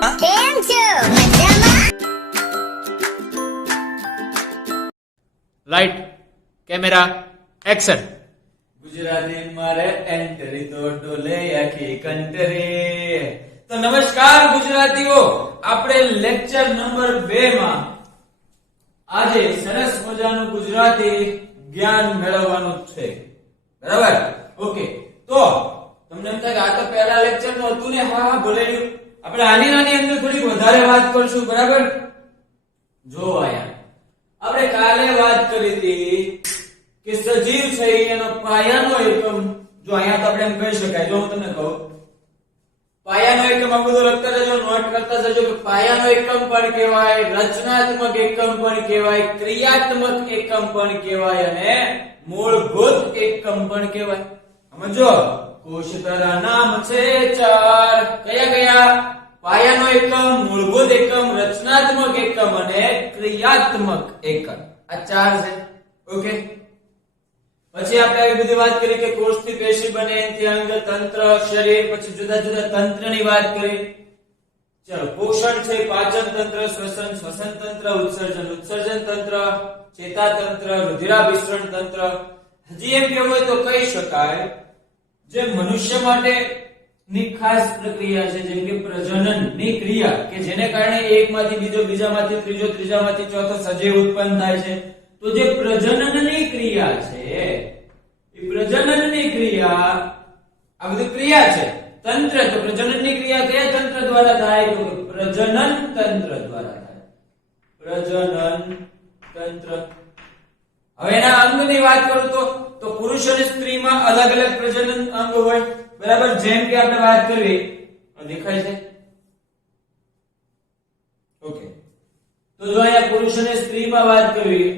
કેમ છો મજામાં? Light camera action. ગુજરાતી મારે એન્ટ્રી તો ડોલે આખી કન્ટ્રી. તો નમસ્કાર ગુજરાતીઓ, આપણે લેક્ચર નંબર 2 માં આજે સરસ મજાનું ગુજરાતી જ્ઞાન મેળવવાનું છે. બરાબર? ઓકે. તો તમને એમ થાય કે આ તો પહેલા લેક્ચર નું હતું ને? હા બોલેલું. આપણે આની અંદર થોડી વધારે વાત કરશું. બરાબર? જો આયા આપણે કાલે વાત કરી હતી કે સજીવ છે એનો પાયાનો એકમ, જો અહીંયા તો આપણે એમ કહી શકાય, જો હું તમને કહું પાયાનો એકમ, આ બધું લખતા જજો, નોટ કરતા જજો કે પાયાનો એકમ પણ કહેવાય, રચનાત્મક એકમ પણ કહેવાય, ક્રિયાત્મક એકમ પણ કહેવાય અને મૂળભૂત એકમ પણ કહેવાય. સમજો, કોષતરા નામ છે 4. કયા કયા? પાયાનો એકમ, મૂળભૂત એકમ, રચનાત્મક એકમ અને ક્રિયાત્મક એકમ. આ 4 છે. ઓકે. પછી આપણે આવી બધી વાત કરી કે કોષથી પેશી બને, એનાથી અંગ, તંત્ર, શરીર, પછી જુદા જુદા તંત્રની વાત કરી. ચલો, પોષણ છે, પાચન તંત્ર, શ્વસન તંત્ર, ઉત્સર્જન તંત્ર, ચેતાતંત્ર, રુધિરાભિસરણ તંત્ર. હજી એમ કહેવું હોય તો કહી શકાય જે મનુષ્ય માટે ની ખાસ પ્રક્રિયા છે, જેમ કે પ્રજનન ની ક્રિયા, કે જેને કારણે એકમાંથી બીજો, બીજામાંથી ત્રીજો, ત્રીજામાંથી ચોથો સજીવ ઉત્પન્ન થાય છે. તો જે પ્રજનનની ક્રિયા છે, એ પ્રજનનની ક્રિયા, આ બધી ક્રિયા છે. તંત્ર, તો પ્રજનનની ક્રિયા કયા તંત્ર દ્વારા થાય? તો પ્રજનન તંત્ર દ્વારા થાય. પ્રજનન તંત્ર. હવે એના અંગની વાત કરું તો પુરુષ અને સ્ત્રીમાં અલગ અલગ પ્રજનન અંગ હોય. બરાબર? જેમ કે આપણે વાત કરવી, દેખાય છે? ઓકે. તો જો અહીંયા પુરુષ અને સ્ત્રીમાં વાત કરવી,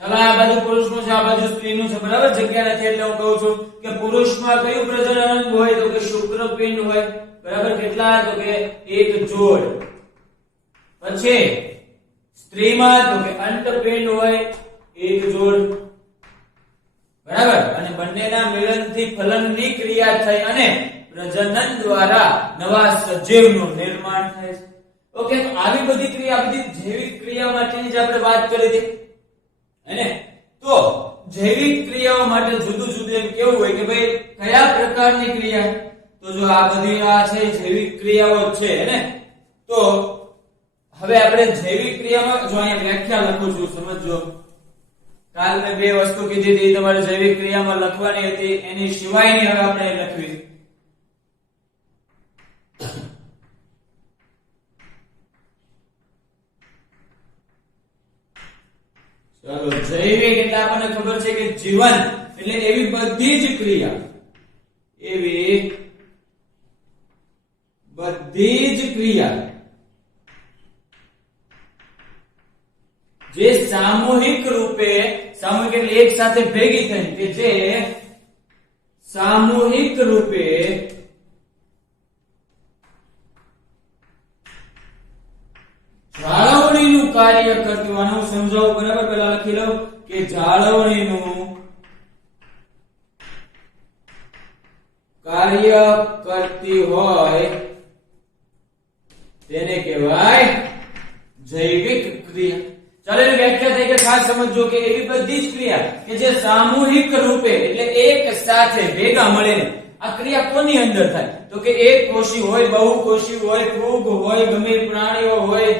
ચાલો આ બાજુ પુરુષનું છે, આ બાજુ સ્ત્રીનું છે. બરાબર? જગ્યા નથી એટલે હું કહું છું કે પુરુષમાં કયું પ્રજનન અંગ હોય? તો કે શુક્રપિંડ હોય. બરાબર? કેટલા? તો કે એક જોડ. પછી સ્ત્રીમાં તો કે અંડપિંડ હોય, એક જોડ. બરાબર? અને બંનેના મિલનથી ફલનની ક્રિયા થઈ અને પ્રજનન દ્વારા નવા સજીવનું નિર્માણ થાય છે. ઓકે. તો આવી બધી ક્રિયા, બધી જૈવિક ક્રિયા માટેની જ આપણે વાત કરી હતી. અને તો જૈવિક ક્રિયાઓ માટે જુદું જુદું એમ કેવું હોય કે ભાઈ કયા પ્રકારની ક્રિયા? તો જો આ બધી આ છે જૈવિક ક્રિયાઓ છે ને. તો હવે આપણે જૈવિક ક્રિયામાં જો અહીંયા વ્યાખ્યા લખું છું, સમજો. કાલ મેં 2 વસ્તુ કીધી હતી, તમારે જૈવિક ક્રિયામાં લખવાની હતી, એની સિવાયની હવે આપણે લખવી. ચાલો, જૈવિક એટલે આપણને ખબર છે કે જીવન એટલે એવી બધી જ ક્રિયા, એવી બધી જ ક્રિયા જે સામૂહિક રૂપે, સામૂહિક એટલે એક સાથે ભેગી થઈ, કે જે સામૂહિક રૂપે જાળવણીનું કાર્ય કરતી હોય. હું સમજાવું. બરાબર? પહેલા લખી લઉં કે જાળવણીનું કાર્ય કરતી હોય તેને કહેવાય જૈવિક ક્રિયા. ચાલો, એની વ્યાખ્યા થઈ કે ખાસ સમજો કે એવી બધી જ ક્રિયા કે જે સામૂહિક રૂપે એટલે એક સાથે ભેગા મળીને આ ક્રિયા કોની અંદર થાય? તો કે એક કોષી હોય, બહુકોષી હોય, ફૂગ હોય, ગમે પ્રાણીઓ હોય,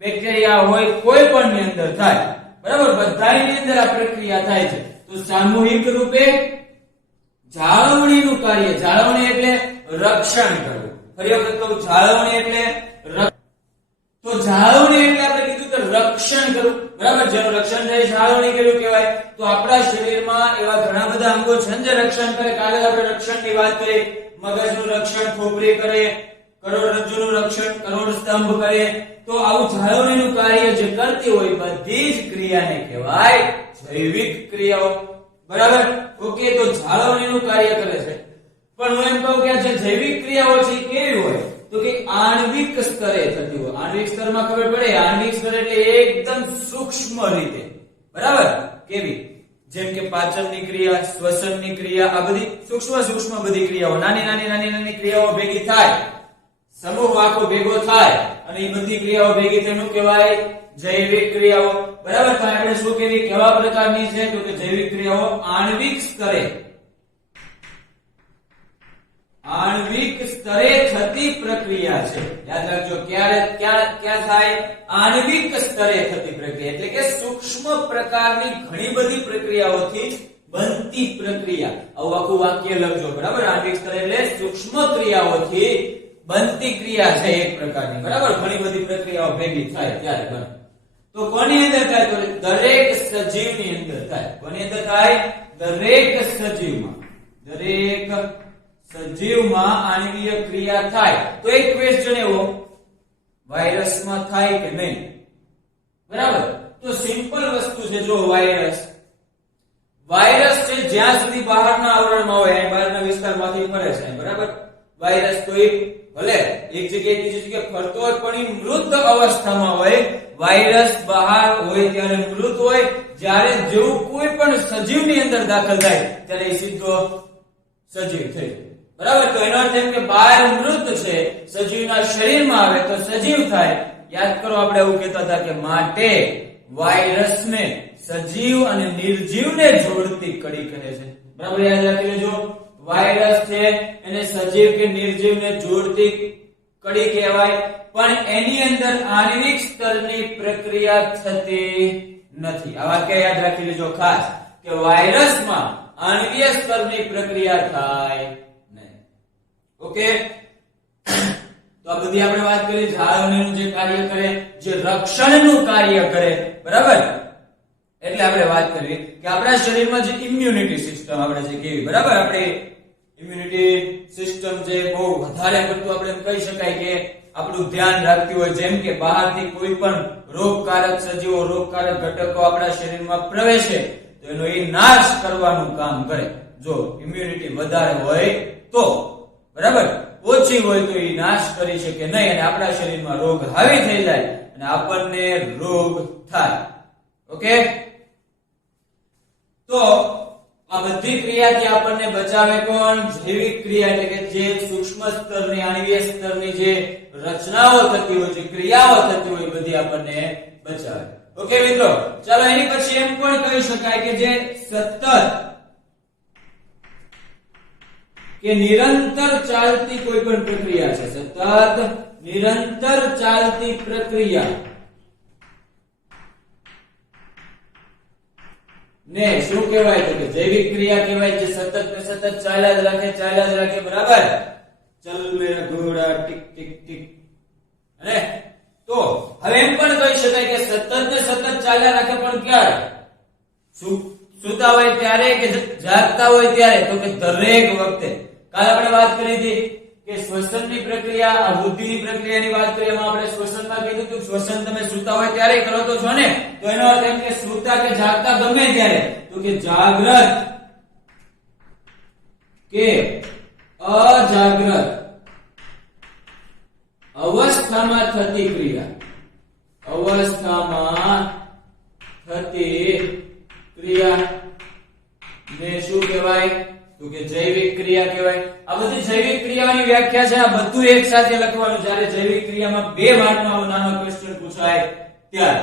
બેક્ટેરિયા હોય, કોઈ પણ ની અંદર થાય. બરાબર? બધાની અંદર આ પ્રક્રિયા થાય છે. તો સામૂહિક રૂપે જાળવણીનું કાર્ય, જાળવણી એટલે રક્ષણ કરવું. ફરી વખત કહું, જાળવણી એટલે તો જાળવણી એટલે આપણે કીધું કે રક્ષણ કરવું. બરાબર? જેનું રક્ષણ થાય જાળવણી કર્યું કહેવાય. તો આપણા શરીરમાં એવા ઘણા બધા અંગો છે જે રક્ષણ કરે. કાલે આપણે રક્ષણની વાત કરી. મગજનું રક્ષણ ખોપરી કરે, કરોડરજ્જુનું રક્ષણ કરોડ સ્તંભ કરે. તો આવું જાળવણીનું કાર્ય જે કરતી હોય બધી જ ક્રિયાને કહેવાય જૈવિક ક્રિયાઓ. બરાબર? ઓકે. તો જાળવણીનું કાર્ય કરે છે. પણ હું એમ કહું કે આ જે જૈવિક ક્રિયાઓ છે એ કેવી હોય? તો કે આણ્વિક સ્તરે થતી હોય. આણ્વિક સ્તરમાં ખબર પડે, આણ્વિક સ્તર એટલે એકદમ સૂક્ષ્મ રીતે. બરાબર? કેવી? જેમ કે પાચનની ક્રિયા, શ્વસનની ક્રિયા, આ બધી સૂક્ષ્મ બધી ક્રિયાઓ, નાની ક્રિયાઓ ભેગી થાય, સમૂહ આખો ભેગો થાય અને એ બધી ક્રિયાઓ ભેગી તેનું કહેવાય જૈવિક ક્રિયાઓ. બરાબર? તો આપણે શું કહેવી, કેવા પ્રકારની છે તો કે જૈવિક ક્રિયાઓ આણ્વિક સ્તરે થતી પ્રક્રિયા છે. યાદ રાખજો, ક્યાં થાય? આણ્વિક સ્તરે થતી પ્રક્રિયા એટલે કે સૂક્ષ્મ પ્રકારની ઘણી બધી પ્રક્રિયાઓથી બનતી પ્રક્રિયા. આવું આખું વાક્ય લખજો. બરાબર? આણ્વિક સ્તરે એટલે સૂક્ષ્મ ક્રિયાઓથી બનતી ક્રિયા છે એક પ્રકારની. બરાબર? ઘણી બધી પ્રક્રિયાઓ ભેગી થાય ત્યારે બને. તો કોની અંદર થાય? તો દરેક સજીવની અંદર થાય. કોની અંદર થાય? દરેક સજીવમાં આણ્વીય ક્રિયા થાય. તો એક ક્વેશ્ચન એવો, વાયરસમાં થાય કે નહીં? બરાબર? તો સિમ્પલ વસ્તુ છે. જો વાયરસ છે જ્યાં સુધી બહારના આવરણમાં હોય, અહીં બહારના વિસ્તારમાંથી ફરે છે. બરાબર? વાયરસ તો ભલે એક જગ્યાએ બીજી જગ્યાએ ફરતો હોય પણ એ મૃત અવસ્થામાં હોય. વાયરસ બહાર હોય ત્યારે મૃત હોય. જ્યારે જેવું કોઈ પણ સજીવની અંદર દાખલ થાય ત્યારે એ સીધો સજીવ થઈ જાય. બરાબર? તો એનો અર્થ એમ કે બહાર મૃત છે, સજીવના શરીરમાં આવે તો સજીવ થાય. યાદ કરો, આપણે એવું કહેતા હતા કે માટે વાયરસને સજીવ અને નિર્જીવને જોડતી કડી કહે છે. બરાબર? યાદ રાખી લેજો, વાયરસ છે એને સજીવ કે નિર્જીવને જોડતી કડી કહેવાય, પણ એની અંદર આણ્વિક સ્તરની પ્રક્રિયા થતી નથી. આ વાક્ય યાદ રાખી લેજો ખાસ, કે વાયરસમાં આણ્વીય સ્તરની પ્રક્રિયા થાય નહીં. ઓકે? તો આ બધી આપણે વાત કરી જાળવણીનું જે કાર્ય કરે, જે રક્ષણનું કાર્ય કરે. બરાબર? એટલે આપણે વાત કરી કે આપણા શરીરમાં જે ઇમ્યુનિટી સિસ્ટમ આપણે જે કેવી, બરાબર, આપણે ઇમ્યુનિટી સિસ્ટમ જે બહુ વધારે પડતું આપણે કહી શકાય કે આપણું ધ્યાન રાખતી હોય. જેમ કે બહારથી કોઈ પણ રોગકારક સજીવો, રોગકારક ઘટકો આપણા શરીરમાં પ્રવેશે તો એનો એ નાશ કરવાનું કામ કરે. જો ઇમ્યુનિટી વધારે હોય તો, બરાબર, ઓછી હોય તો એ નાશ કરી શકે નહીં અને આપણા શરીરમાં રોગ હાવી થઈ જાય અને આપણને રોગ થાય. ઓકે? તો આ બધી ક્રિયાથી આપણને બચાવે કોણ? જૈવિક ક્રિયા એટલે કે જે સૂક્ષ્મ સ્તરની, આણ્વીય સ્તરની જે રચનાઓ થતી હોય, જે ક્રિયાઓ થતી હોય, બધી આપણને બચાવે. ઓકે મિત્રો, ચાલો એની પછી એમ પણ કહી શકાય કે જે સતત કે નિરંતર ચાલતી કોઈ પણ પ્રક્રિયા છે, સતત નિરંતર ચાલતી પ્રક્રિયા ને શું કહેવાય? તો કે જૈવિક ક્રિયા કહેવાય. જે સતત ને સતત ચાલ્યા જ રાખે. બરાબર? ચલ મેરા ઘોડા ટિક ટિક ટિક. અને તો હવે એમ પણ કહી શકાય કે સતત ને સતત ચાલ્યા રાખે, પણ ક્યારે? સુતા હોય ત્યારે કે જાગતા હોય ત્યારે? તો કે દરેક વખતે. કાલે આપણે વાત કરી હતી કે શ્વસનની પ્રક્રિયા, આ બુદ્ધિની પ્રક્રિયાની વાત કરી. એમાં આપણે શ્વસનમાં કીધું કે શ્વસન તમે સુતા હોય ત્યારે કરો તો છો ને? તો એનો અર્થ એમ કે સુતા કે જાગતા ગમે ત્યારે. તો કે જાગ્રત કે અજાગ્રત અવસ્થામાં થતી ક્રિયા, ને શું કહેવાય? તો કે જૈવિક ક્રિયા કહેવાય. આ બધી જૈવિક ક્રિયાઓની વ્યાખ્યા છે. આ બધું એક સાથે લખવાનું જ્યારે જૈવિક ક્રિયામાં 2 માર્કનો નાનો ક્વેશ્ચન પૂછાય ત્યારે.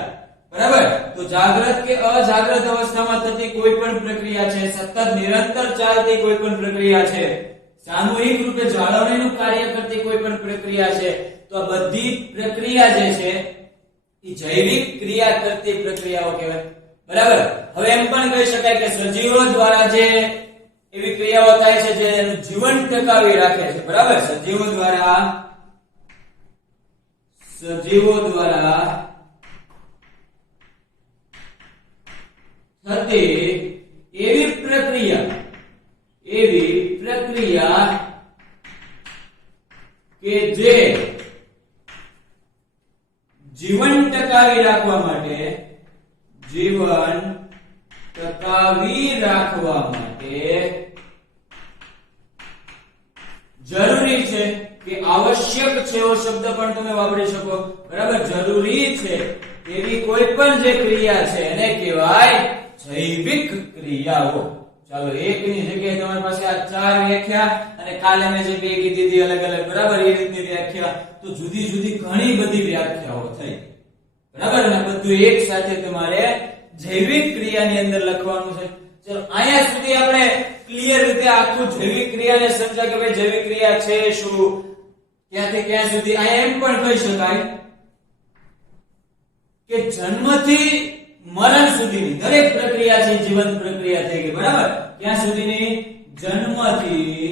બરાબર? તો જાગ્રત કે અજાગ્રત અવસ્થામાં થતી કોઈ પણ પ્રક્રિયા છે, સતત નિરંતર ચાલતી કોઈ પણ પ્રક્રિયા છે, સામૂહિક રૂપે જાળવણીનું કાર્ય કરતી કોઈ પણ પ્રક્રિયા છે. તો આ બધી પ્રક્રિયા જે છે એ જૈવિક ક્રિયા કરતી પ્રક્રિયાઓ કહેવાય. બરાબર? હવે એમ પણ કહી શકાય કે સજીવો દ્વારા જે એવી ક્રિયાઓ થાય છે જે એનું જીવન ટકાવી રાખે છે. બરાબર? સજીવો દ્વારા થતી એવી પ્રક્રિયા કે જે જીવન ટકાવી રાખવા માટે જરૂરી છે કે આવશ્યક છે એવો શબ્દ પણ તમે વાપરી શકો. બરાબર? જરૂરી છે એવી કોઈ પણ જે ક્રિયા છે એને કહેવાય જૈવિક ક્રિયાઓ. ચાલો, એકની જગ્યાએ તમારી પાસે આ 4 વ્યાખ્યા અને અને કાલે મેં જે બે કીધી હતી અલગ અલગ, બરાબર, એ રીતની વ્યાખ્યા. તો જુદી જુદી ઘણી બધી વ્યાખ્યાઓ થઈ, બરાબર ને. બધું એક સાથે તમારે જૈવિક ક્રિયાની અંદર લખવાનું છે. ચલો અહીંયા સુધી આપણે ક્લિયર રીતે આખું જૈવિક ક્રિયાને સમજા કે ભાઈ જૈવિક ક્રિયા છે શું, ક્યાંથી ક્યાં સુધી. અહીંયા એમ પણ કહી શકાય કે જન્મથી મરણ સુધીની દરેક પ્રક્રિયા છે જીવંત પ્રક્રિયા થઈ ગઈ, બરાબર. ક્યાં સુધીની? જન્મથી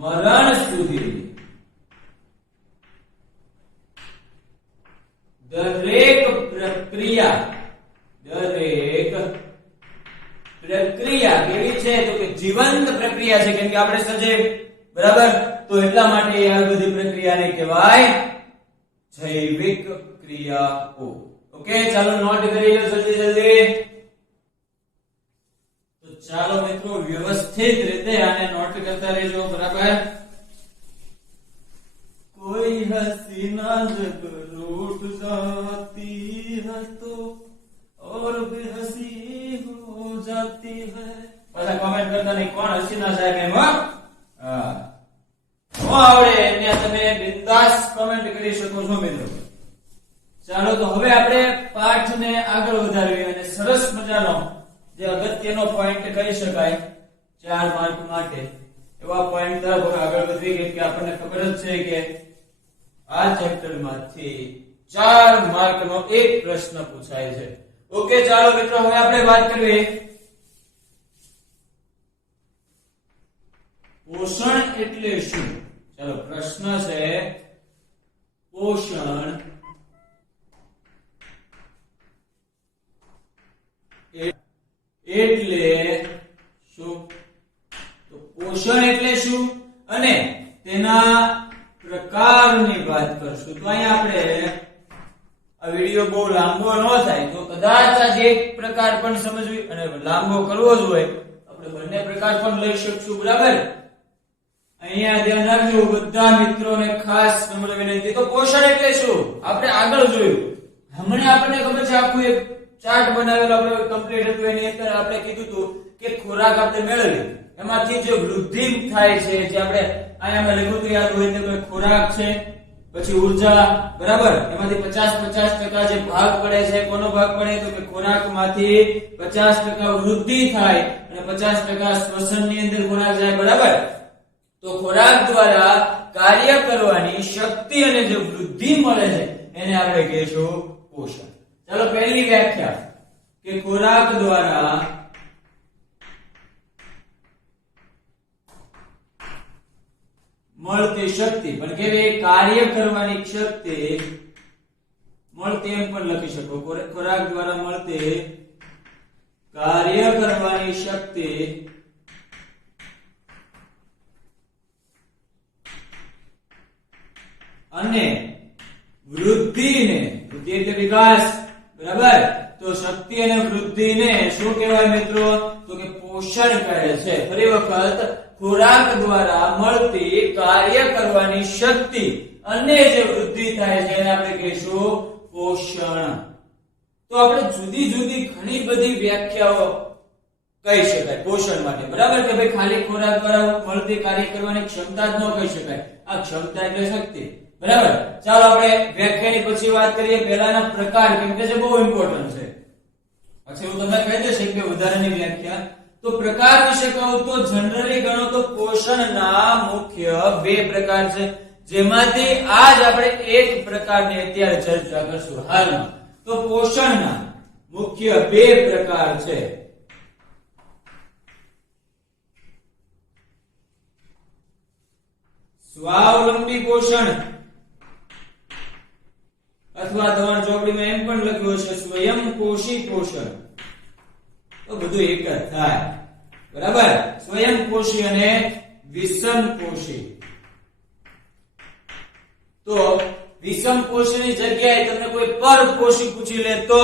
મરણ સુધી દરેક પ્રક્રિયા કેવી છે? તો કે જીવંત પ્રક્રિયા છે, કેમ કે આપણે સજીવ, બરાબર. તો એટલા માટે આ બધી પ્રક્રિયાને કહેવાય જૈવિક ક્રિયાઓ. ઓકે, ચાલો નોટ કરી લો જલ્દી જલ્દી. તો ચાલો મિત્રો વ્યવસ્થિત રીતે આને નોટ કરતા રહેજો, બરાબર. કોઈ હસીના જબ रूठ जाती है तो और भी हंसी हो जाती है. પાછા કમેન્ટ કરતા નહીં કોણ હસીના સાહેબ એમ. હા, નો આવડે ત્યાં તમે બિંદાસ કમેન્ટ કરી શકો છો મિત્રો. ચાલો તો હવે આપણે પાઠને આગળ વધારીએ અને સરસ મજાનો જે અગત્યનો પોઈન્ટ કહી શકાય 4 માર્ક માટે એવા પોઈન્ટ તરફ આગળ વધીએ, કેમ કે આપણને ખબર જ છે કે આ ચેપ્ટર માંથી 4 માર્કનો એક પ્રશ્ન પૂછાય છે. ઓકે, ચાલો મિત્રો હવે આપણે વાત કરીએ પોષણ એટલે શું. ચાલો પ્રશ્ન છે પોષણ એટલે શું. તો પોષણ એટલે શું અને તેના પ્રકારની વાત કરશું. તો અહીંયા આપણે આ વિડિયો બહુ લાંબો ન થાય તો કદાચ આ એક પ્રકાર પણ સમજવી અને લાંબો કરવો જ હોય આપણે બંને પ્રકાર પણ લઈ શકશું, બરાબર. અહીંયા ધ્યાન રાખજો બધા મિત્રોને ખાસ નમ્ર વિનંતી. તો પોષણ એટલે શું આપણે આગળ જોયું. હમણાં આપણને ખબર છે આખું એક ચાર્ટ બનાવેલો આપણે કમ્પ્લીટ હતું, એની અંદર આપણે કીધું હતું કે ખોરાક આપણે મેળવીએ એમાંથી જે વૃદ્ધિ થાય છે, જે આપણે અહીંયા મેં લખ્યું હતું યાદ હોય તો ખોરાક છે, પછી ઉર્જા, બરાબર. એમાંથી 50% જે ભાગ પડે છે, કોનો ભાગ પડે તો કે ખોરાકમાંથી 50% વૃદ્ધિ થાય અને 50% શ્વસનની અંદર ખોરાક જાય, બરાબર. તો ખોરાક દ્વારા કાર્ય કરવાની શક્તિ અને જે વૃદ્ધિ મળે છે એને આપણે કહીશું પોષણ. ચાલો પહેલી વ્યાખ્યા કે ખોરાક દ્વારા મળતી શક્તિ, પણ કેવી કાર્ય કરવાની શક્તિ મળતી એમ પણ લખી શકો. ખોરાક દ્વારા મળતી કાર્ય કરવાની શક્તિ અને વૃદ્ધિને, વૃદ્ધિ એટલે વિકાસ, બરાબર. તો શક્તિ અને વૃદ્ધિને શું કહેવાય મિત્રો તો કે પોષણ કહે છે. ફરી વખત ખોરાક દ્વારા મળતી કાર્ય કરવાની શક્તિ અને જે વૃદ્ધિ થાય છે એને આપણે કહીશું પોષણ. તો આપણે જુદી જુદી ઘણી બધી વ્યાખ્યાઓ કહી શકાય પોષણ માટે, બરાબર. કે ભાઈ ખાલી ખોરાક દ્વારા મળતી કાર્ય કરવાની ક્ષમતા જ ન કહી શકાય. આ ક્ષમતા એટલે શક્તિ, બરાબર. ચાલો આપણે વ્યાખ્યાની પછી વાત કરીએ. પહેલાના પ્રકાર, કેમ કે જે બહુ ઇમ્પોર્ટન્ટ છે. પછી હું તમને કહી દઈશ કે ઉદાહરણની વ્યાખ્યા. તો પ્રકાર વિશે કહું તો જનરલી ગણો તો પોષણના મુખ્ય 2 પ્રકાર છે, જેમાંથી આજ આપણે એક પ્રકારની અત્યારે ચર્ચા કરશું હાલમાં. તો પોષણના મુખ્ય 2 પ્રકાર છે. સ્વાવલંબી પોષણ અથવા તમારા ચોપડીમાં એમ પણ લખ્યું છે સ્વયંપોષી પોષણ. તો બધું એક જ થાય, બરાબર. સ્વયંપોષી અને વિષમપોષી. તો વિષમપોષીની જગ્યાએ તમને કોઈ પરપોષી પૂછી લે તો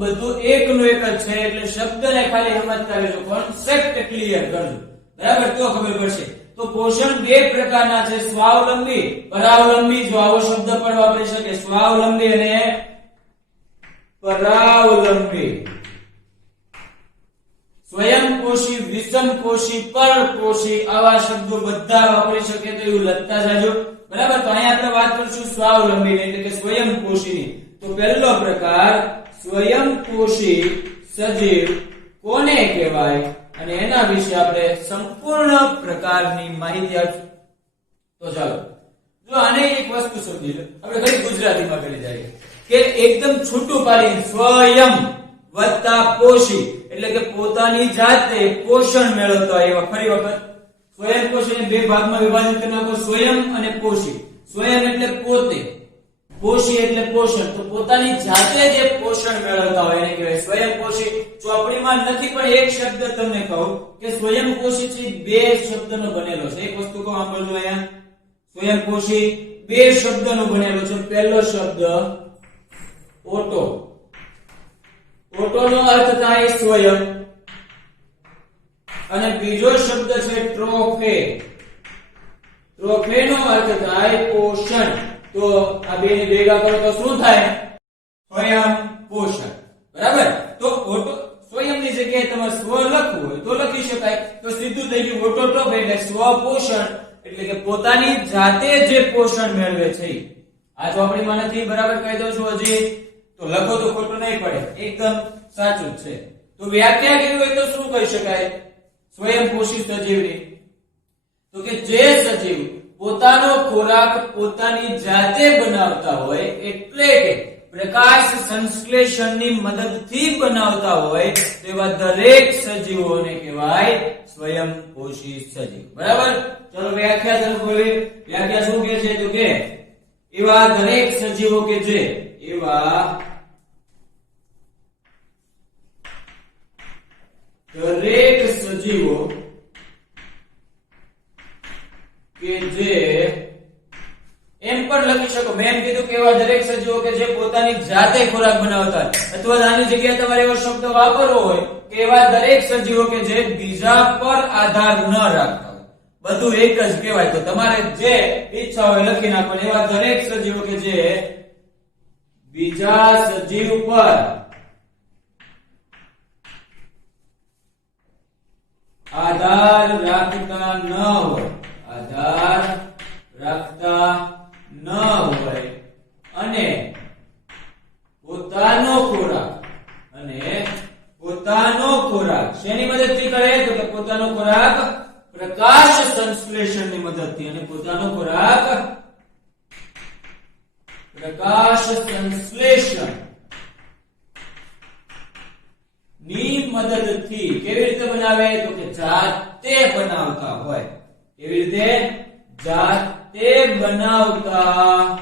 બધું એકનું એક જ છે, એટલે શબ્દને ખાલી સમજતા રહેજો, કોન્સેપ્ટ ક્લિયર કરજો, બરાબર. તો ખબર પડશે. તો પોષણ 2 પ્રકારના છે, સ્વાવલંબી, પરાવલંબી. જો આવો શબ્દ પણ વાપરી શકે, સ્વાવલંબી અને પરાવલંબી. સ્વયંપોષી, વિષમપોષી, પરપોષી આવા શબ્દો બધા વાપરી શકે તો એવું લખતા જાજો. બરાબર. તો અહીંયા આપણે વાત કરીશું સ્વાવલંબી એટલે કે સ્વયંપોષીની. તો પહેલો પ્રકાર સ્વયંપોષી સજીવ કોને કહેવાય અને એના વિશે આપણે સંપૂર્ણ પ્રકારની માહિતી આપશું. તો ચાલો જો આને એક વસ્તુ સમજી લો. આપણે ઘણી ગુજરાતીમાં કરી જાય કે એકદમ છૂટું પાડીને સ્વયં વત્તા પોષી એટલે કે પોતાની જાતે પોષણ મેળવતા એવા. ફરી વખત સ્વયંપોષીને બે ભાગમાં વિભાજિત કરી નાખો, સ્વયં અને પોષી. સ્વયં એટલે પોતે, પોષી એટલે પોષણ. તો પોતાની જાતે જે પોષણ મેળવતા હોય એને કહેવાય સ્વયંપોષી. ચોપડીમાં નથી પણ એક શબ્દ તમને કહું કે સ્વયંપોષી છે બે શબ્દનો બનેલો છે. એક વસ્તુ કહું સાંભળજો અહીંયા. સ્વયંપોષી બે શબ્દનો બનેલો છે. પહેલો શબ્દ ઓટો. ઓટોનો અર્થ થાય સ્વયં અને બીજો શબ્દ છે ટ્રોફે. ટ્રોફેનો અર્થ થાય પોષણ. તો આ બે ને ભેગા કરો તો શું થાય? સ્વયં પોષણ. બરાબર. તો ઓટો સ્વયંની જગ્યાએ તમારે સ્વ લખવું હોય તો લખી શકાય. તો સીધું થઈ ગયું ઓટોટ્રોફ એટલે સ્વ પોષણ એટલે કે પોતાની જાતે જે પોષણ મેળવે છે. આ ચોપડીમાં નથી, બરાબર કહી દઉં છું હજી. તો લખો તો ખોટું નહીં પડે, એકદમ સાચું જ છે. તો વ્યાખ્યા કેવી હોય તો શું કહી શકાય સ્વયંપોષી સજીવની? તો કે જે સજીવ પોતાનો ખોરાક પોતાની જાતે બનાવતા હોય એટલે કે પ્રકાશ સંશ્લેષણની મદદથી બનાવતા હોય તેવા દરેક સજીવોને કહેવાય સ્વયંપોષી સજીવ. બરાબર. ચલો વ્યાખ્યા તરફ બોલીએ. વ્યાખ્યા શું કહે છે? તો કે એવા દરેક સજીવો કે જે એવા દરેક સજીવો કે જે એમ પણ લખી શકો. મેં એમ કીધું કે એવા દરેક સજીવો કે જે પોતાની જાતે ખોરાક બનાવતા હોય, અથવા આની જગ્યાએ તમારે એવો શબ્દ વાપરવો હોય કે એવા દરેક સજીવો કે જે બીજા પર આધાર ન રાખતા હોય. બધું એક જ કહેવાય. તો તમારે જે ઈચ્છા હોય લખી નાખો. એવા દરેક સજીવો કે જે બીજા સજીવ પર આધાર રાખતા ન હોય, આધાર રાખતા ન હોય અને પોતાનો ખોરાક શેની મદદથી કરે? તો કે પોતાનો ખોરાક પ્રકાશ સંશ્લેષણની મદદથી. અને પોતાનો ખોરાક પ્રકાશ સંશ્લેષણ ની મદદથી કેવી રીતે બનાવે? તો કે જાતે બનાવતા હોય. કેવી રીતે? જાતે બનાવતા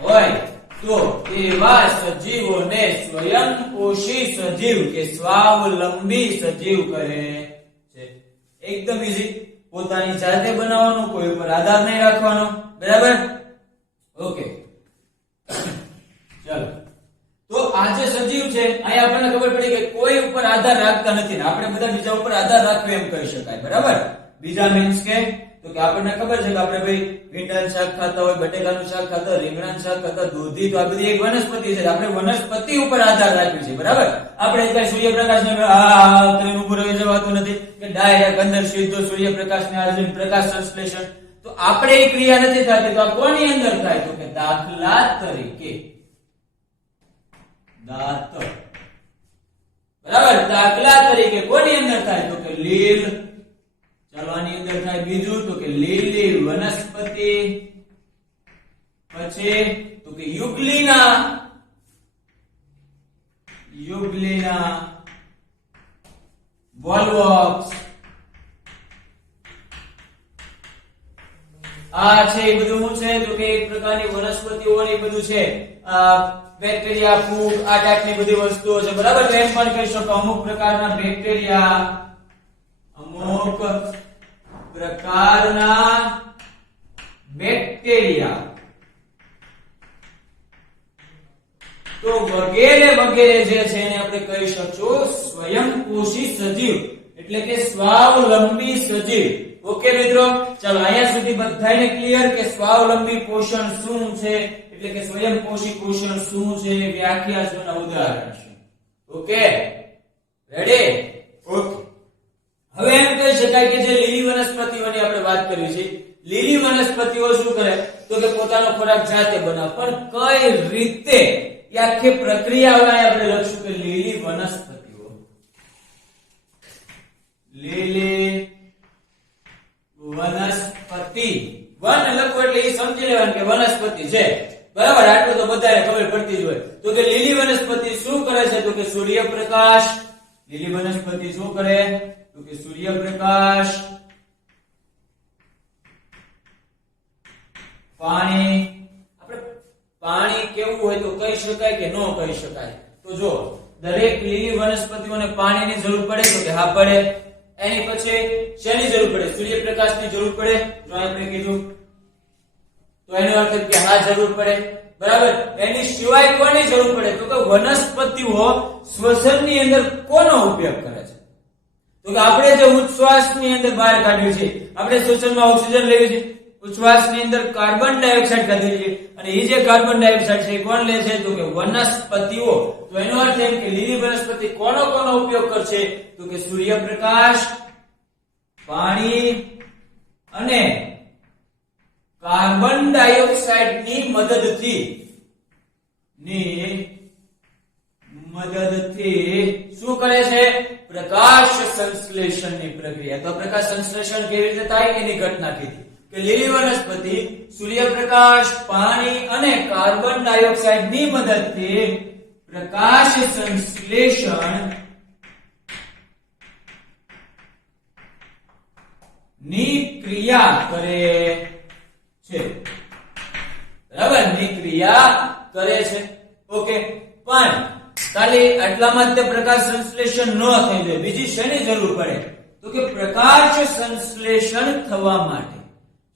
હોય તો એવા સજીવોને સ્વયંપોષી સજીવ કે સ્વાવલંબી સજીવ કહે છે. એકદમ ઈઝી. પોતાની જાતે બનાવવાનું, કોઈ ઉપર આધાર નહીં રાખવાનો. બરાબર. ઓકે. ચાલો. તો આ જે સજીવ છે અહીંયા આપણને ખબર પડી કે કોઈ ઉપર આધાર રાખતા નથી ને આપણે બધા બીજા ઉપર આધાર રાખીએ એમ કહી શકાય. બરાબર. બીજા મીન્સ કે તો કે આપણને ખબર છે કે આપણે ભાઈ ભીંડાનું શાક ખાતા હોય, બટેકાનું શાક ખાતા હોય, રીંગણાનું શાક ખાતા, દૂધી, તો આ બધી એક વનસ્પતિ છે. આપણે વનસ્પતિ ઉપર આધાર રાખ્યો છે. બરાબર. આપણે અત્યારે સૂર્યપ્રકાશને તેનું ઉપર રહી જવાતું નથી કે ડાયરેક્ટ અંદર સીધો સૂર્યપ્રકાશને હાજરી પ્રકાશ સંશ્લેષણ. તો આપણે એ ક્રિયા નથી થતી. તો આ કોની અંદર થાય? તો કે દાખલા તરીકે દાંત. બરાબર. દાખલા તરીકે કોની અંદર થાય? તો કે લીલ. ચાલો આની અંદર થાય બીજું તો કે લીલી વનસ્પતિ. પછી તો કે યુગ્લિના વોલ્વોક્સ. આ છે એ બધું શું છે? તો કે એક પ્રકારની વનસ્પતિઓ ને એ બધું છે. બેક્ટેરિયા, ફૂગ, આ ટાઈપની બધી વસ્તુઓ છે. બરાબર. તો એમ પણ કહી શકો અમુક પ્રકારના બેક્ટેરિયા, અમુક પ્રકારના બેક્ટેરિયા તો વગેરે વગેરે જે છે એને આપણે કહી શકશું સ્વયંપોષી સજીવ એટલે કે સ્વાવલંબી સજીવ. ઓકે મિત્રો. ચાલો અહીંયા સુધી બધાને ક્લિયર કે સ્વાવલંબી પોષણ શું છે એટલે કે સ્વયંપોષી પોષણ શું છે, વ્યાખ્યા શું, ઉદાહરણ શું. ઓકે. રેડી? ઓકે. હવે એમ કહી શકાય કે જે લીલી વનસ્પતિઓની આપણે વાત કરી છે, લીલી વનસ્પતિઓ શું કરે તો કે પોતાનો ખોરાક જાતે બનાવે. પણ કઈ રીતે એ આખી પ્રક્રિયા આપણે લખશું કે લીલી વનસ્પતિઓ, લીલી વનસ્પતિ, વન લખો એટલે એ સમજી લેવાનું કે વનસ્પતિ છે, બરાબર? આટલું તો બધાને ખબર પડતી જ હોય. તો કે લીલી વનસ્પતિ શું કરે છે તો કે સૂર્યપ્રકાશ, લીલી વનસ્પતિ શું કરે તો કે સૂર્યપ્રકાશ, પાણી. આપણે પાણી કેવું હોય તો કહી શકાય કે ન કહી શકાય? તો જો દરેક લીલી વનસ્પતિઓને પાણીની જરૂર પડે તો કે હા પડે. એની પછી શેની જરૂર પડે? સૂર્યપ્રકાશની જરૂર પડે. જો આપણે કીધું તો એનો અર્થ કે હા જરૂર પડે, બરાબર? એની સિવાય કોની જરૂર પડે તો કે વનસ્પતિઓ શ્વસનની અંદર કોનો ઉપયોગ કરે છે તો કે આપણે જે ઉચ્છ્વાસની અંદર બહાર કાઢ્યું છે, આપણે શ્વસનમાં ઓક્સિજન લેવી છે, ઉચ્છ્વાસની અંદર કાર્બન ડાયોક્સાઇડ કાઢીએ છીએ, અને એ જે કાર્બન ડાયોક્સાઇડ છે એ કોણ લે છે તો કે વનસ્પતિઓ. તો એનો અર્થ એમ કે લીલી વનસ્પતિ કોનો ઉપયોગ કરશે તો કે સૂર્યપ્રકાશ, પાણી અને કાર્બન ડાયોક્સાઇડ ની મદદથી શું કરે છે? પ્રકાશ સંશ્લેષણની પ્રક્રિયા. તો પ્રકાશ સંશ્લેષણ કેવી રીતે થાય એની ઘટના કીધી કે લીલી વનસ્પતિ સૂર્યપ્રકાશ, પાણી અને કાર્બન ડાયોક્સાઇડ ની મદદથી પ્રકાશ સંશ્લેષણ ની ક્રિયા કરે છે, બરાબર? ની ક્રિયા કરે છે. ઓકે. પણ ખાલી આટલામાં જ પ્રકાશ સંશ્લેષણ ન થઈ જાય, બીજી શેની જરૂર પડે તો કે પ્રકાશ સંશ્લેષણ થવા માટે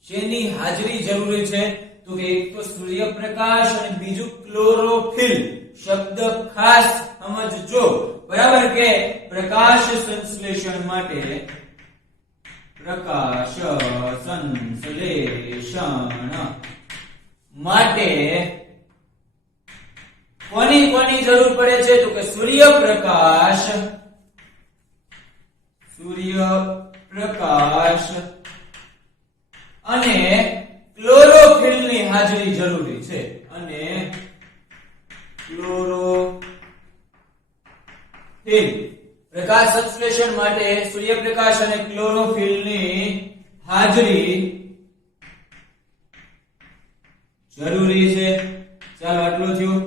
શેની હાજરી જરૂરી છે તો કે એક તો સૂર્યપ્રકાશ અને બીજું ક્લોરોફિલ. શબ્દ ખાસ સમજજો, બરાબર? કે પ્રકાશ સંશ્લેષણ માટે, પ્રકાશ સંશ્લેષણ માટે કોની જરૂર પડે છે તો કે સૂર્યપ્રકાશ અને ક્લોરોફિલ ની હાજરી જરૂરી છે. અને ક્લોરોફિલ, પ્રકાશ સંશ્લેષણ માટે સૂર્યપ્રકાશ અને ક્લોરોફિલ ની હાજરી જરૂરી છે. ચાલો આટલું થયું.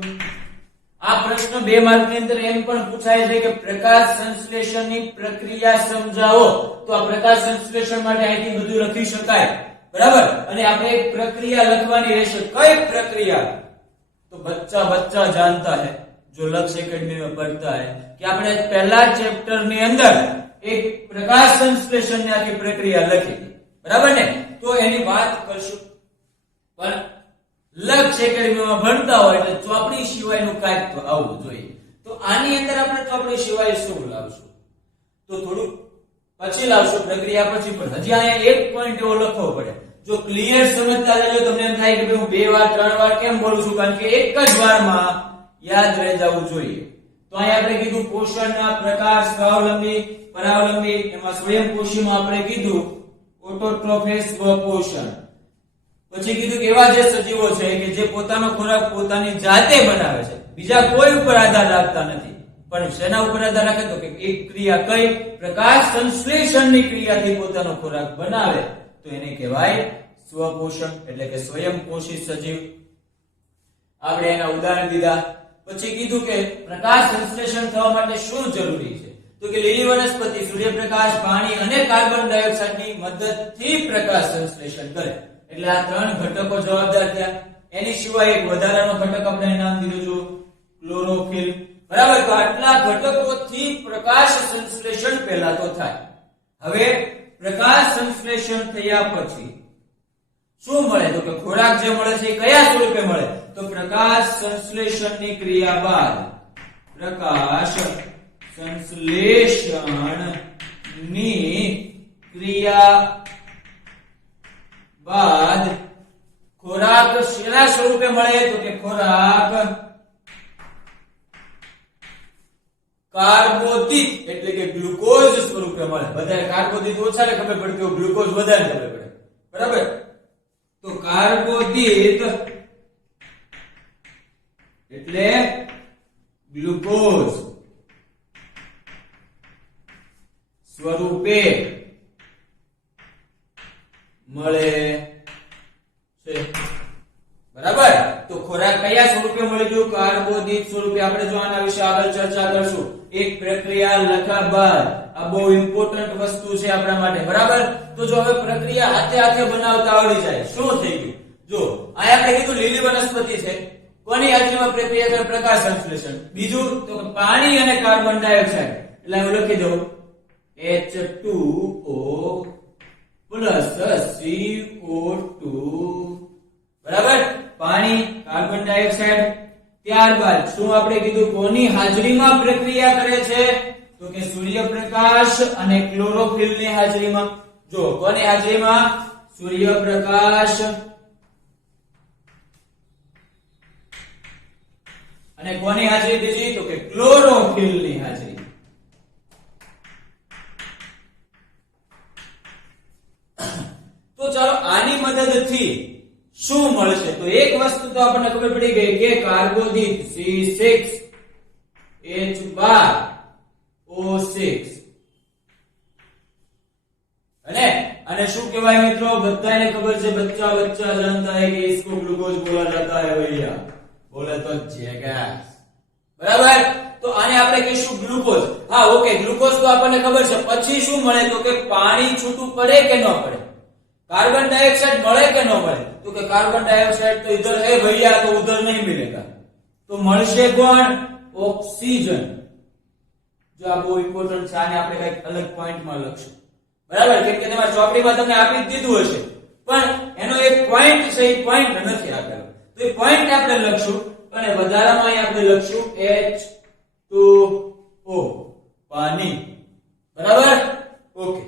આ પ્રશ્ન 2 માર્ક ની અંદર એમ પણ પૂછાય છે કે પ્રકાશ સંશ્લેષણની પ્રક્રિયા સમજાવો. તો આ પ્રકાશ સંશ્લેષણ માટે અહીંથી બધું લખી શકાય, બરાબર? અને આપણે એક પ્રક્રિયા લખવાની રહેશે. કઈ પ્રક્રિયા? तो बच्चा जानता है जो लक्ष्य एकेडमी में पढ़ता है कि આપણે પહેલા ચેપ્ટર ની અંદર એક પ્રકાશ સંશ્લેષણની આખી પ્રક્રિયા લખી, બરાબર ને? તો એની વાત કરશું. પણ લક્ષ્ય એકેડમીમાં ભણતા હોય એટલે ચોપડી સિવાયનું કાંઈક તો આવવું જોઈએ. તો આની અંદર આપણે ચોપડી સિવાય શું લાવશું તો થોડું પછી લાવશું, પ્રક્રિયા પછી. પણ હજી અહીંયા એક પોઈન્ટ એવો લખવો પડે. જો ક્લિયર સમજતા રહેજો તમને એમ થાય કે હું 2 વાર 3 વાર કેમ બોલું છું, કારણ કે એક જ વારમાં યાદ રહી જવું જોઈએ. તો અહીંયા આપણે કીધું પોષણના પ્રકાર સ્વાવલંબી, પરાવલંબી, એમાં સ્વયંપોષીમાં આપણે કીધું ઓટોટ્રોફિક સ્વપોષણ. પછી કીધું કે એવા જે સજીવો છે કે જે પોતાનો ખોરાક પોતાની જાતે બનાવે છે, બીજા કોઈ ઉપર આધાર રાખતા નથી. પણ શેના ઉપર આધાર રાખે તો કે એક ક્રિયા, કઈ? પ્રકાશ સંશ્લેષણની ક્રિયાથી પોતાનો ખોરાક બનાવે તો એને કહેવાય સ્વપોષણ, એટલે કે સ્વયંપોષી સજીવ. આપણે એના ઉદાહરણ દીધા. પછી કીધું કે પ્રકાશ સંશ્લેષણ થવા માટે શું જરૂરી છે તો કે લીલી વનસ્પતિ સૂર્યપ્રકાશ, પાણી અને કાર્બન ડાયોક્સાઇડની મદદથી પ્રકાશ સંશ્લેષણ કરે. એટલે આ 3 ઘટકો જવાબદાર થયા. એની સિવાય એક વધારાનો ઘટક આપણે નામ દીધું છે ક્લોરોફિલ, બરાબર? તો આટલા ઘટકોથી પ્રકાશ સંશ્લેષણ પહેલા તો થાય. હવે પ્રકાશ સંશ્લેષણ થયા પછી શું મળે તો કે ખોરાક જે મળે છે એ કયા સ્વરૂપે મળે તો પ્રકાશ સંશ્લેષણની ક્રિયા બાદ, પ્રકાશ સંશ્લેષણની ક્રિયા બાદ ખોરાક શેના સ્વરૂપે મળે તો કે ખોરાક કાર્બોદિત એટલે કે ગ્લુકોઝ સ્વરૂપે મળે. બધાને કાર્બોદિત ઓછાને ખબર પડતી હોય, ગ્લુકોઝ વધારે ખબર પડે. બરાબર? તો કાર્બોદિત એટલે ગ્લુકોઝ સ્વરૂપે મળે છે. બરાબર? તો ખોરાક કયા સ્વરૂપે મળી ગયું? કાર્બોદિત સ્વરૂપે. આપણે જો આના વિશે આગળ ચર્ચા કરશું. એક પ્રક્રિયા લખ્યા બાદ આ બહુ ઇમ્પોર્ટન્ટ વસ્તુ છે આપણા માટે. બરાબર? તો જો હવે પ્રક્રિયા હાથે હાથે બનાવતા આવડી જાય, શું થઈ ગયું? જો આ આપણે કીધું લીલી વનસ્પતિ છે. કોની હાજરીમાં પ્રક્રિયા કરે? પ્રકાશ સંશ્લેષણ. બીજું તો પાણી અને કાર્બન ડાયોક્સાઇડ. એટલે હું લખી દઉં H2O પ્લસ CO2. બરાબર? પાણી, કાર્બન ડાયોક્સાઇડ. ત્યારબાદ શું આપણે કીધું? કોની હાજરીમાં પ્રક્રિયા કરે છે? તો કે સૂર્યપ્રકાશ અને ક્લોરોફિલ ની હાજરીમાં. જો કોની હાજરીમાં? સૂર્યપ્રકાશ અને કોની હાજરી બીજી? તો કે ક્લોરોફિલ ની હાજરી. તો ચાલો આની મદદથી શું મળશે? તો એક વસ્તુ તો આપણને ખબર પડી ગઈ કે કાર્બોદિત C6H12O6 અને શું કહેવાય મિત્રો? બધાને ખબર છે, બચ્ચા બચ્ચા जानता है कि इसको ग्लूकोज बोला जाता है भैया. बोले तो जैगास. બરાબર? તો આને આપણે કહીશું ગ્લુકોઝ. હા, ઓકે, ગ્લુકોઝ તો આપણને ખબર છે. પછી શું મળે? તો કે પાણી છૂટું પડે કે ન પડે? कार्बन डाइऑक्साइड મળે કે ન મળે? તો કે કાર્બન ડાયોક્સાઇડ તો इधर है भैया, तो उधर नहीं मिलेगा. તો મળશે કોણ? ઓક્સિજન. જો આ બહુ ઇમ્પોર્ટન્ટ છે, આને આપણે કઈક અલગ પોઈન્ટમાં લખશું. બરાબર? કેમ કે તમારા ચોપડીમાં તમને આપી દીધું હશે, પણ એનો એક પોઈન્ટ છે, એ પોઈન્ટ નથી આપેલો. તો એ પોઈન્ટ આપણે લખશું, અને વધારામાં અહીં આપણે લખશું H2O પાણી. બરાબર? ઓકે.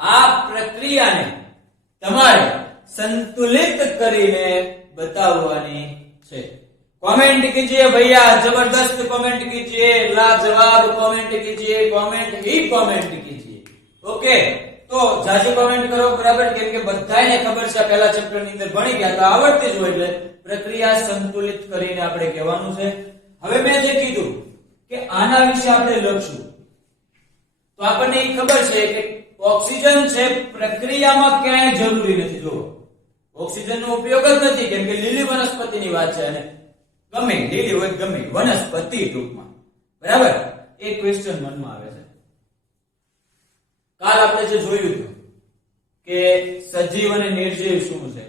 આ પ્રક્રિયાને તમારે संतुलित કરીને બતાવવાની છે. कमेंट कीजिए भैया, जबरदस्त कमेंट कीजिए, लाजवाब कमेंट कीजिए, कमेंट ही कमेंट कीजिए. ओके, तो જાજી કમેન્ટ કરો. બરાબર? કેમ કે બધાને ખબર છે પહેલા ચેપ્ટર ની અંદર ભણી ગયા તો આવડતી જ હોય. એટલે પ્રક્રિયા સંતુલિત કરીને આપણે કહેવાનું છે. હવે મેં જે કીધું કે આના વિશે આપણે લખશું, તો આપણને એ ખબર છે કે ઓક્સિજન છે પ્રક્રિયામાં ક્યાંય જરૂરી નથી. જો ઓક્સિજનનો ઉપયોગ જ નથી, કેમ કે લીલી વનસ્પતિની વાત છે, અને ગમે લીલી હોય ગમે વનસ્પતિ ટૂંકમાં. બરાબર? એક ક્વેશ્ચન મનમાં આવે છે. કાલ આપણે જે જોયું હતું કે સજીવ અને નિર્જીવ શું છે,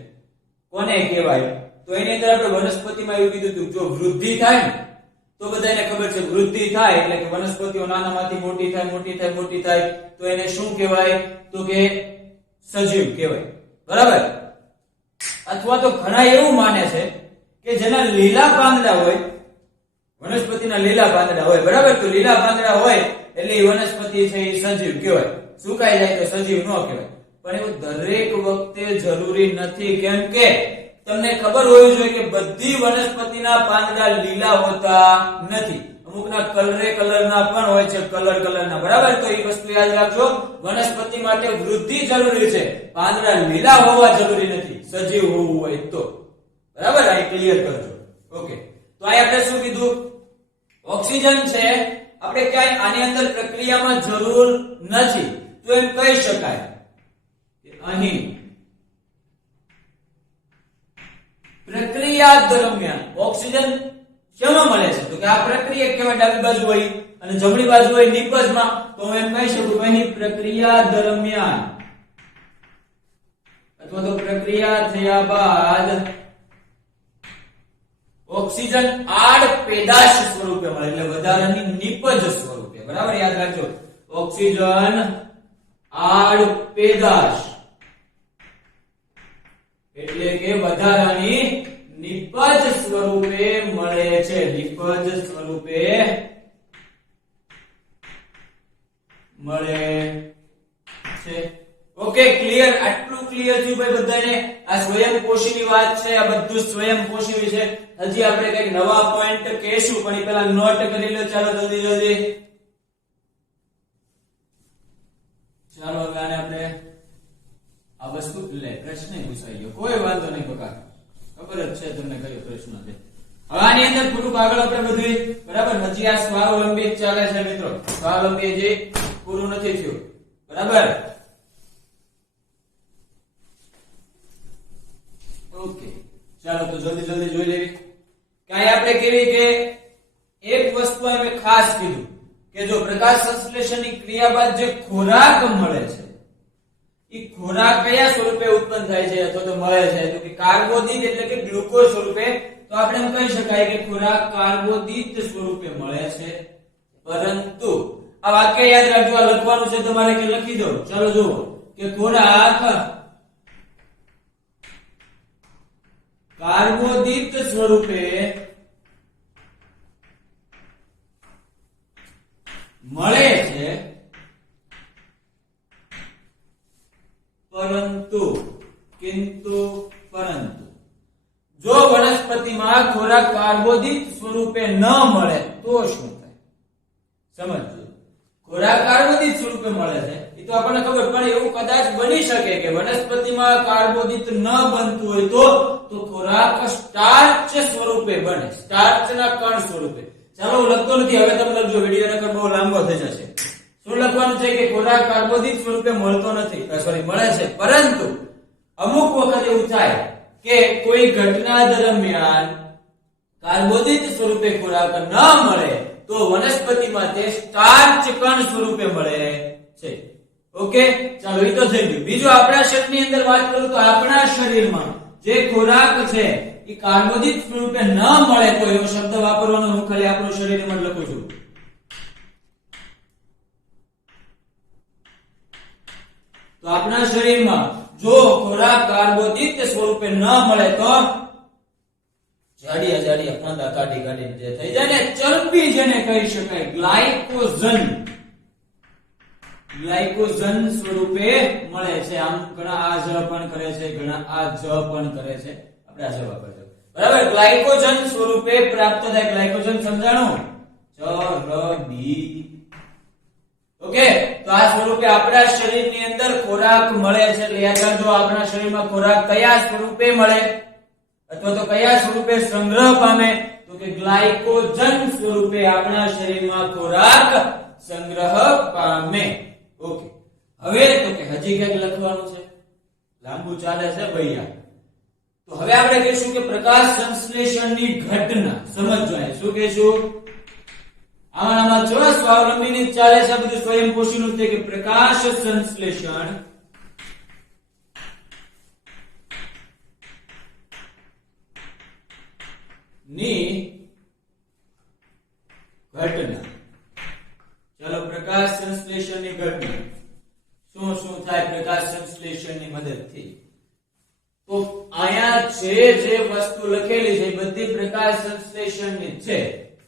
કોને કહેવાય, તો એની અંદર આપણે વનસ્પતિમાં એવું કીધું હતું જો વૃદ્ધિ થાય ને, તો બધાને ખબર છે વૃદ્ધિ થાય એટલે કે વનસ્પતિઓ નાનામાંથી મોટી થાય, મોટી થાય, મોટી થાય, તો એને શું કહેવાય? તો કે સજીવ કહેવાય. બરાબર? અથવા તો ઘણા એવું માને છે કે જેના લીલા પાંદડા હોય, વનસ્પતિના લીલા પાંદડા હોય. બરાબર? તો લીલા પાંદડા હોય એટલે એ વનસ્પતિ છે એ સજીવ કહેવાય. સુકાઈ જાય તો સજીવ ન કહેવાય. પણ એવું દરેક વખતે જરૂરી નથી, કેમ કે તમને ખબર હોવી જોઈએ કે બધી વનસ્પતિના પાંદડા લીલા હોતા નથી. અમુકના કલરના પણ હોય છે, કલરના. બરાબર? તો એ વસ્તુ યાદ રાખજો. વનસ્પતિ માટે વૃદ્ધિ જરૂરી છે, પાંદડા લીલા હોવા જરૂરી નથી, સજીવ હોવું હોય તો. બરાબર? આ ક્લિયર કરજો. ઓકે, તો આ આપણે શું કીધું? ઓક્સિજન છે આપણે ક્યાંય આની અંદર પ્રક્રિયામાં જરૂર નથી, તો એમ કહી શકાય કે અહીં પ્રક્રિયા દરમિયાન ઓક્સિજન શેમાં મળે છે? તો કે આ પ્રક્રિયા કેવા ડાબી બાજુ હોય અને જમણી બાજુ હોય નિપજમાં, તો હું એમ કહી શકું કે અહીં પ્રક્રિયા દરમિયાન અથવા તો પ્રક્રિયા થયા બાદ ઓક્સિજન આડ પેદાશ સ્વરૂપે મળે, એટલે વધારાની નિપજ સ્વરૂપે. બરાબર? યાદ રાખજો, ઓક્સિજન આડ પેદાશ એટલે કે વધારાની નિપજ સ્વરૂપે મળે છે. નિપજ સ્વરૂપે મળે છે. Okay clear? આટલું ક્લિયર થયું ભાઈ બધાને? આ સ્વયંપોષીની વાત છે, આ બધું સ્વયંપોષી વિશે. હજી આપણે કઈક નવા પોઈન્ટ કહેશું, પણ એ પહેલા નોટ કરી લો. ચાલો જલ્દી જલ્દી. ચાલો હવે આને આપણે આ વસ્તુ લે પ્રશ્ન પૂછાઈ ગયો, કોઈ વાંધો નહીં બકા, ખબર જ છે તમને કયો પ્રશ્ન છે. હવે આની અંદર થોડુંક આગળ આપણે બધું બરાબર. હજી આ સ્વાવલંબી ચાલે છે મિત્રો, સ્વાવલંબી જે પૂરું નથી થયું બરાબર. ઓકે ચાલો તો જલ્દી જલ્દી જોઈ લેવી. કાંઈ આપણે કેવી કે એક વસ્તુ અમે ખાસ કીધું કે જો પ્રકાશ સંશ્લેષણની ક્રિયા બાદ જે ખોરાક મળે છે એ ખોરાક કયા સ્વરૂપે ઉત્પન્ન થાય છે અથવા તો મળે છે, તો કે કાર્બોદિત એટલે કે ગ્લુકોઝ સ્વરૂપે. તો આપણે એમ કહી શકાય કે ખોરાક કાર્બોદિત સ્વરૂપે મળે છે. પરંતુ આ વાક્ય યાદ રાખજો, આ લખવાનું છે તમારે કે લખી દો. ચાલો જુઓ કે ખોરાક કાર્બોદિત સ્વરૂપે મળે છે, પરંતુ જો વનસ્પતિમાં ખોરાક કાર્બોદિત સ્વરૂપે ન મળે તો શું થાય? સમજો, ખોરાક કાર્બોદિત સ્વરૂપે મળે છે એ તો આપણને ખબર, પણ એવું કદાચ બની શકે કે વનસ્પતિમાં કાર્બોદિત ન બનતું હોય તો ખોરાક સ્ટાર્ચ સ્વરૂપે બને, સ્ટાર્ચના કણ સ્વરૂપે. ચાલો હું લખતો નથી, હવે તમે લખજો, વિડિયો નકર બહુ લાંબો થઈ જશે. શું લખવાનું છે કે ખોરાક કાર્બોદિત સ્વરૂપે મળતો નથી, સોરી મળે છે, પરંતુ અમુક વખત એવું થાય કે કોઈ ઘટના દરમિયાન કાર્બોદિત સ્વરૂપે ખોરાક ન મળે તો વનસ્પતિમાં તે સ્ટાર્ચ કણ સ્વરૂપે મળે છે. ઓકે ચાલો એ તો થઈ ગયું. બીજું આપણા શરીરની અંદર વાત કરું તો આપણા શરીરમાં જે ખોરાક છે એ કાર્બોદિત સ્વરૂપે ન મળે તો એવો શબ્દ વાપરવાનો, હું ખાલી આપણું શરીર એમ જ લખું છું. તો આપણા શરીરમાં જો ખોરાક કાર્બોદિત સ્વરૂપે ન મળે તો જાડિયા જાડિયા ફાંદા કાઢી કાઢીને જે થઈ જાય ને ચરબી, જેને કહી શકાય ગ્લાયકોજન સ્વરૂપે મળે છે. આમ ઘણા આ જ પણ કરે છે, ઘણા આ જ પણ કરે છે, આપણે આ જ વાપરજો બરાબર. ગ્લાયકોજન સ્વરૂપે પ્રાપ્ત થાય. ગ્લાયકોજન સમજાણું? ચરબી. ઓકે તો આ સ્વરૂપે આપણા શરીરની અંદર ખોરાક મળે છે. એટલે યાદ રાખજો, આપણા શરીરમાં ખોરાક કયા સ્વરૂપે મળે અથવા તો કયા સ્વરૂપે સંગ્રહ પામે, તો કે ગ્લાયકોજન સ્વરૂપે આપણા શરીરમાં ખોરાક સંગ્રહ પામે. ઓકે હવે તો કે હજી કંઈક લખવાનું છે, લાંબુ ચાલે છે ભૈયા. તો હવે આપણે કહીશું કે પ્રકાશ સંશ્લેષણની ઘટના સમજવાની. શું કહીશું? આમાં જો સ્વાવલંબીની ચાલે છે, બધું સ્વયંપોષીનું છે કે પ્રકાશ સંશ્લેષણ ની ઘટના. ચાલો પ્રકાશ સંશ્લેષણની ઘટના શું શું થાય પ્રકાશ સંશ્લેષણની મદદથી? તો અહીંયા જે વસ્તુ લખેલી છે બધી પ્રકાશ સંશ્લેષણની છે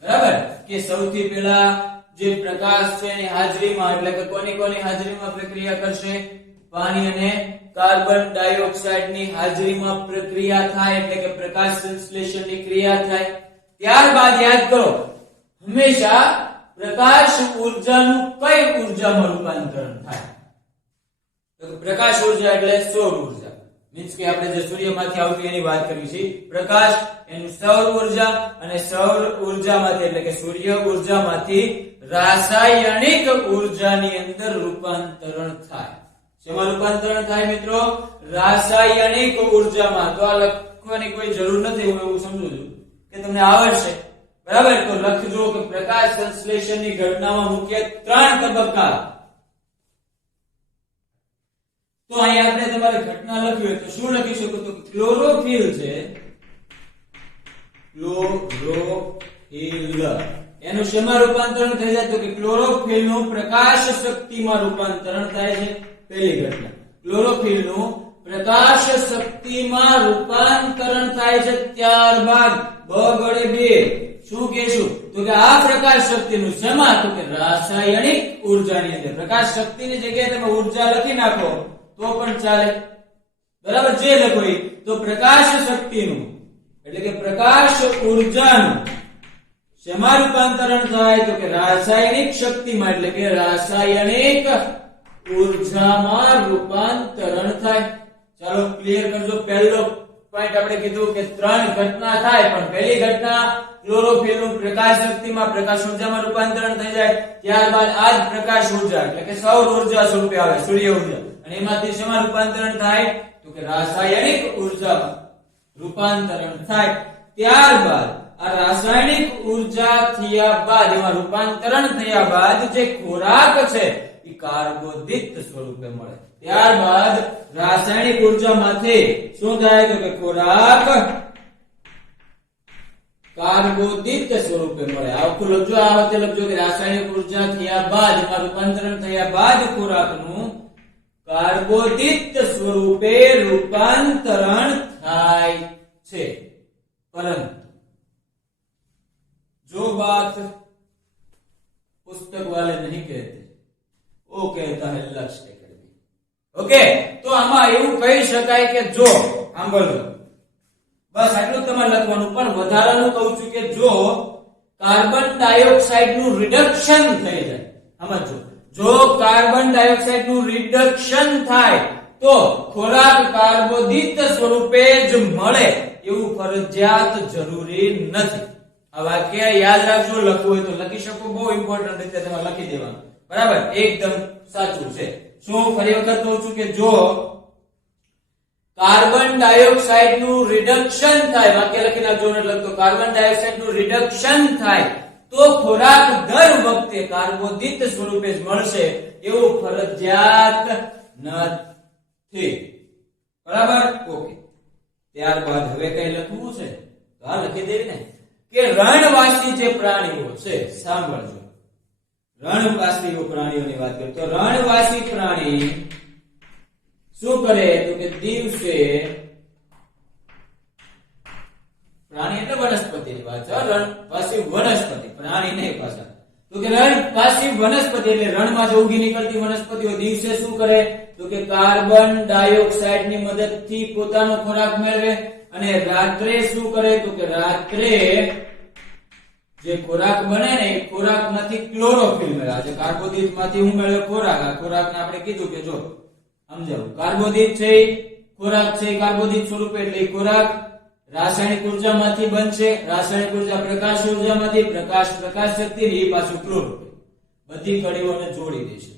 બરાબર. કે સૌથી પહેલા જે પ્રકાશ છે એની હાજરીમાં, એટલે કે કોની હાજરીમાં પ્રક્રિયા કરશે? પાણી અને કાર્બન ડાયોક્સાઇડની હાજરીમાં પ્રક્રિયા થાય, એટલે કે પ્રકાશ સંશ્લેષણની ક્રિયા થાય. ત્યારબાદ યાદ કરો, હંમેશા પ્રકાશ ઉર્જાનું કઈ ઉર્જામાં રૂપાંતરણ થાય? તો પ્રકાશ ઉર્જા એટલે સૌર ઉર્જા, મીન્સ કે આપણે જે સૂર્યમાંથી આવતી એની વાત કરી છે. પ્રકાશ એનું સૌર ઉર્જા, અને સૌર ઉર્જામાંથી એટલે કે સૂર્ય ઉર્જામાંથી રાસાયણિક ઉર્જાની અંદર રૂપાંતરણ થાય. શેમાં રૂપાંતરણ થાય મિત્રો? રાસાયણિક ઉર્જામાં. તો આ લખવાની કોઈ જરૂર નથી, હું એવું સમજુ છું કે તમને આવડશે બરાબર. તો લખજો કે પ્રકાશ સંશ્લેષણની ઘટનામાં મુખ્ય 3 તબક્કા. તો અહીંયા આપણે તમારે ઘટના લખવી હોય તો શું લખી શકો? તો ક્લોરોફિલ છે, ક્લોરોફિલ એનું શેમાં રૂપાંતરણ થઈ જાય? તો કે ક્લોરોફિલ નું પ્રકાશ શક્તિમાં રૂપાંતરણ થાય છે. પહેલી ઘટના, ક્લોરોફિલ નું પ્રકાશ શક્તિમાં રૂપાંતરણ થાય છે. ત્યારબાદ બગડે 2 શું કહેશું? તો કે આ પ્રકાશ શક્તિનું શેમાં? તો કે રાસાયણિક ઉર્જાની અંદર. પ્રકાશ શક્તિની જગ્યાએ તમે ઉર્જા લખી નાખો તો પણ ચાલે, બરાબર, જે લખો એ. તો પ્રકાશ શક્તિનું એટલે કે પ્રકાશ ઉર્જાનું શેમાં રૂપાંતરણ થાય? તો કે રાસાયણિક શક્તિમાં એટલે કે રાસાયણિક ઉર્જામાં રૂપાંતરણ થાય. ચાલો ક્લિયર કરજો. પહેલો પોઈન્ટ આપણે કીધું કે 3 ઘટના થાય, પણ પહેલી ઘટના ક્લોરોફિલનું પ્રકાશ શક્તિમાં પ્રકાશ ઉર્જામાં રૂપાંતરણ થઈ જાય. ત્યારબાદ આ જ પ્રકાશ ઉર્જા એટલે કે સૌર ઉર્જા સ્વરૂપે આવે, સૂર્ય ઉર્જા, અને એમાંથી શેમાં રૂપાંતરણ થાય? તો કે રાસાયણિક ઉર્જામાં રૂપાંતરણ થાય. ત્યારબાદ આ રાસાયણિક ઉર્જા થયા બાદ, એમાં રૂપાંતરણ થયા બાદ જે ખોરાક છે એ કાર્બોદિત સ્વરૂપે મળે. ત્યારબાદ રાસાયણિક ઉર્જામાંથી શું થાય? તો કે ખોરાક કાર્બોદિત સ્વરૂપે મળે. આખું લખજો, આ વખતે લખજો કે રાસાયણિક ઉર્જા થયા બાદ, એમાં રૂપાંતરણ થયા બાદ ખોરાકનું કાર્બોદિત સ્વરૂપે રૂપાંતરણ થાય છે. પરંતુ जो बात पुस्तक वाले नहीं कहते वो कहता है लक्ष्य एकेडमी. ओके, तो આમાં એવું કહી શકાય કે જો સાંભળજો, બસ આટલું તમારે લખવાનું. પણ વધારાનું કહું છું કે જો કાર્બન ડાયોક્સાઇડ નું રિડક્શન થઈ જાય, સમજો, જો કાર્બન ડાયોક્સાઇડ નું રિડક્શન થાય તો ખોરાક કાર્બોદિત સ્વરૂપે જ મળે એવું ફરજિયાત જરૂરી નથી. આ વાક્ય યાદ રાખજો, લખવું હોય તો લખી શકો, બહુ ઇમ્પોર્ટન્ટ રીતે તમારે લખી દેવાનું, બરાબર, એકદમ સાચું છે. શું ફરી વખત કહું છું કે જો કાર્બન ડાયોક્સાઇડ નું રિડક્શન થાય, વાક્ય લખી નાખજો ને લખતો, કાર્બન ડાયોક્સાઇડ નું રિડક્શન થાય તો ખોરાક દર વખતે કાર્બોદિત સ્વરૂપે જ મળશે એવું ફરજિયાત નથી, બરાબર. ઓકે, ત્યારબાદ હવે કઈ લખવું છે તો આ લખી દેવી ને કે રણવાસી જે પ્રાણીઓ છે, સાંભળજો, રણવાસી પ્રાણીઓની વાત કરીએ તો રણવાસી પ્રાણી શું કરે? તો કે દિવસે, પ્રાણી એટલે વનસ્પતિની વાત છે, રણવાસી વનસ્પતિ, પ્રાણી નહીં પાછા. તો કે રણવાસી વનસ્પતિ એટલે રણમાં જે ઉગી નીકળતી વનસ્પતિઓ દિવસે શું કરે? તો કે કાર્બન ડાયોક્સાઇડ ની મદદથી પોતાનો ખોરાક મેળવે, અને રાત્રે શું કરે? તો કે રાત્રે જે ખોરાક બને ને એ ખોરાક માંથી ક્લોરોફિલ મેળવે. આજે કાર્બોદિત માંથી હું મેળવે ખોરાક. આ ખોરાકને આપણે કીધું કે જો સમજાવું, કાર્બોદિત છે ખોરાક છે, કાર્બોદિત સ્વરૂપે એટલે ખોરાક રાસાયણિક ઉર્જામાંથી બનશે, રાસાયણિક ઉર્જા પ્રકાશ ઉર્જામાંથી, પ્રકાશ શક્તિ એ પાછું ક્લોરોફિલ. બધી કડીઓને જોડી દેશે.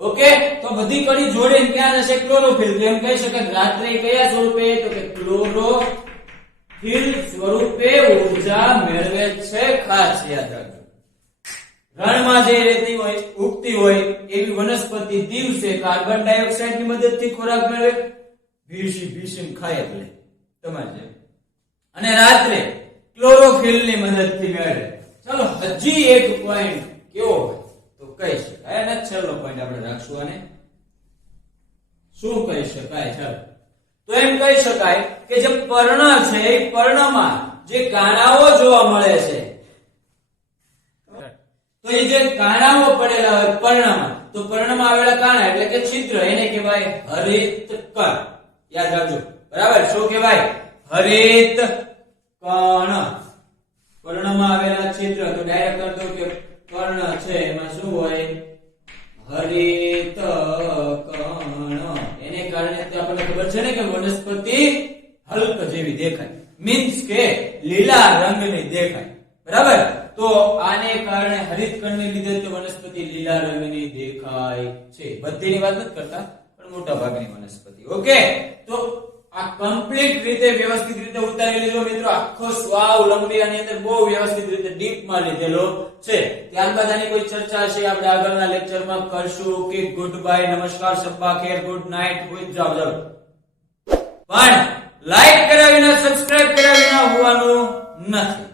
ઓકે, તો બધી કડી જોડીને ક્યાં જશે? ક્લોરોફિલ. એમ કહી શકાય રાત્રે કયા સ્વરૂપે? તો કે ક્લોરોફિલ સ્વરૂપે ઉર્જા મેળવે છે. ખાસ યાદ રાખજો, રણમાં જે રહેતી હોય, ઉગતી હોય એવી વનસ્પતિ દિવસે કાર્બન ડાયોક્સાઇડ ની મદદથી ખોરાક મેળવે, ભીષી ખાય એટલે તમારે જેમ, અને રાત્રે ક્લોરોફિલ ની મદદથી મેળવે. ચલો હજી એક પોઈન્ટ કેવો હોય તો કહી શકાય, અને છેલ્લો પોઈન્ટ આપણે રાખશું. અને શું કહી શકાય? ચાલો, તો એમ કહી શકાય કે જે પર્ણ છે એ પર્ણમાં જે કાણાઓ જોવા મળે છે, તો એ જે કાણાઓ પડેલા હોય પર્ણમાં, તો પર્ણમાં આવેલા કાણા એટલે કે છિદ્ર, એને કહેવાય હરિત કણ. યાદ રાખજો, બરાબર. શું કહેવાય? હરિત કણ. પર્ણમાં આવેલા છિદ્ર, તો ડાયરેક્ટ કરતો કે કર્ણ છે એમાં શું હોય? હરિત કણ. એને કારણે આપણને ખબર છે ને કે વનસ્પતિ હલ્ક જેવી દેખાય, મીન્સ કે લીલા રંગની દેખાય, બરાબર. તો આને કારણે હરિત કણને લીધે તે વનસ્પતિ લીલા રંગની દેખાય છે. બધીની વાત નથી કરતા, પણ મોટા ભાગની વનસ્પતિ. ઓકે, તો આ કમ્પ્લીટ રીતે વ્યવસ્થિત રીતે ઉતારી લીધો મિત્રો. આખો સ્વાવલંબી આની અંદર બહુ વ્યવસ્થિત રીતે ડીપમાં લીધેલો છે. ત્યારબાદ આની કોઈ ચર્ચા છે આપણે આગળના લેક્ચરમાં કરશું. કે ગુડ બાય, નમસ્કાર, શબ્બા ખેર, ગુડ નાઇટ, ગુડ જાવ જાવ. પણ લાઈક કર્યા વિના, સબસ્ક્રાઇબ કર્યા વિના હોવાનું નથી.